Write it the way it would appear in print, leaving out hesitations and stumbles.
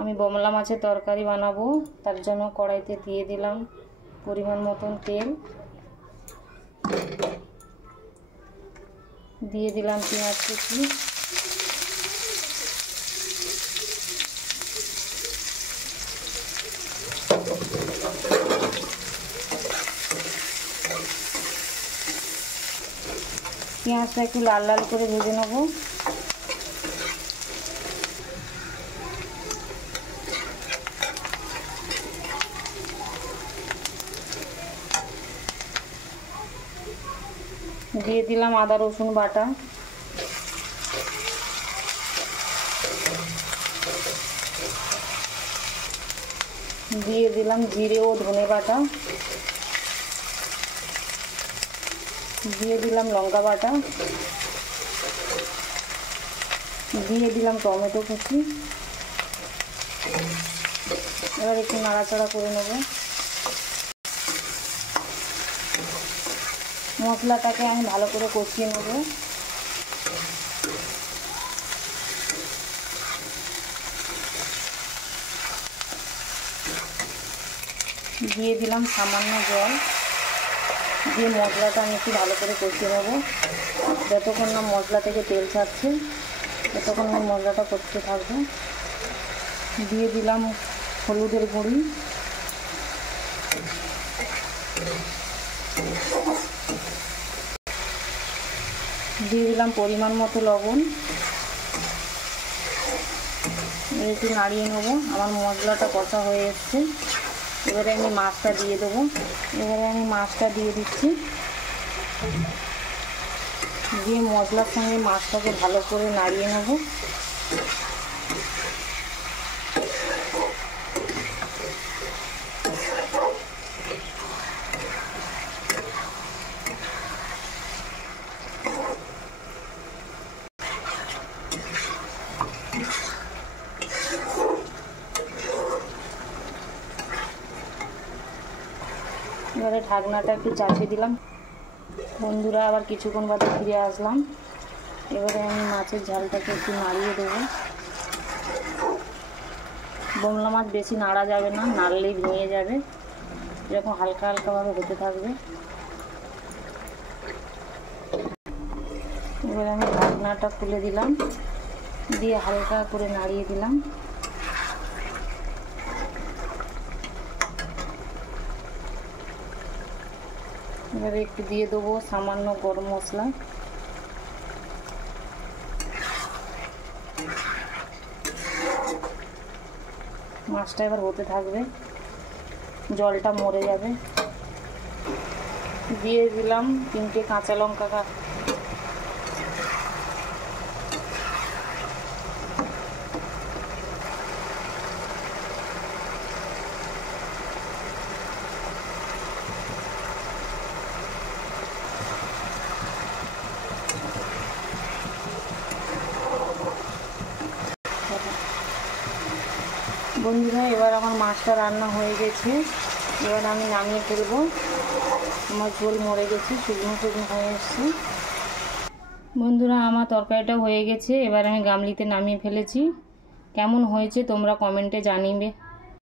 আমি বমলা মাছের তরকারি বানাবো, তার জন্য কড়াইতে দিয়ে দিলাম পরিমাণ মতন তেল, দিয়ে দিলাম পেঁয়াজ কুচি, পেঁয়াজটা একটু লাল লাল করে ভেজে নেব। দিয়ে দিলাম আদা রসুন বাটা, দিয়ে দিলাম জিরে ও ধনে বাটা, দিয়ে দিলাম লঙ্কা বাটা, দিয়ে দিলাম টমেটো কুচি। এবার একটু নাড়াচাড়া করে নেব। মশলাটাকে আমি ভালো করে কষিয়ে নেব। দিয়ে দিলাম সামান্য জল, দিয়ে মশলাটা আমি একটু ভালো করে কষিয়ে নেব। যতক্ষণ না মশলা থেকে তেল ছাড়ছে ততক্ষণ না মশলাটা করতে থাকবে। দিয়ে দিলাম হলুদের গুঁড়ি, দিয়ে দিলাম পরিমাণ মতো লবণ। একটু নাড়িয়ে নেব। আমার মশলাটা কষা হয়ে এসছে। এবারে আমি মাছটা দিয়ে দেবো। এবারে আমি মাছটা দিয়ে দিচ্ছি, দিয়ে মশলার সঙ্গে মাছটাকে ভালো করে নাড়িয়ে নেব। এবারে ঢাকনাটা একটু চাপিয়ে দিলাম। বন্ধুরা, আবার কিছুক্ষণ বাদে ফিরে আসলাম। এবারে আমি মাছের ঝালটাকে একটু নাড়িয়ে দেবো। বমলা মাছ বেশি নাড়া যাবে না, নাড়লেই ভেঙে যাবে। এরকম হালকা হালকাভাবে হতে থাকবে। এবারে আমি ঢাকনাটা খুলে দিলাম, দিয়ে হালকা করে নাড়িয়ে দিলাম। এবারে একটু দিয়ে দেবো সামান্য গরম মশলা। মাছটা এবার হতে থাকবে, জলটা মরে যাবে। দিয়ে দিলাম 3টে কাঁচা লঙ্কা। বন্ধুরা, এবার আমার মাছটা রান্না হয়ে গেছে। এবার আমি নামিয়ে ফেলবো। আমার ঝোল মরে গেছে, শুকনো শুকনো হয়ে এসছে। বন্ধুরা, আমার তরকারিটা হয়ে গেছে। এবার আমি গামলিতে নামিয়ে ফেলেছি। কেমন হয়েছে তোমরা কমেন্টে জানিবে।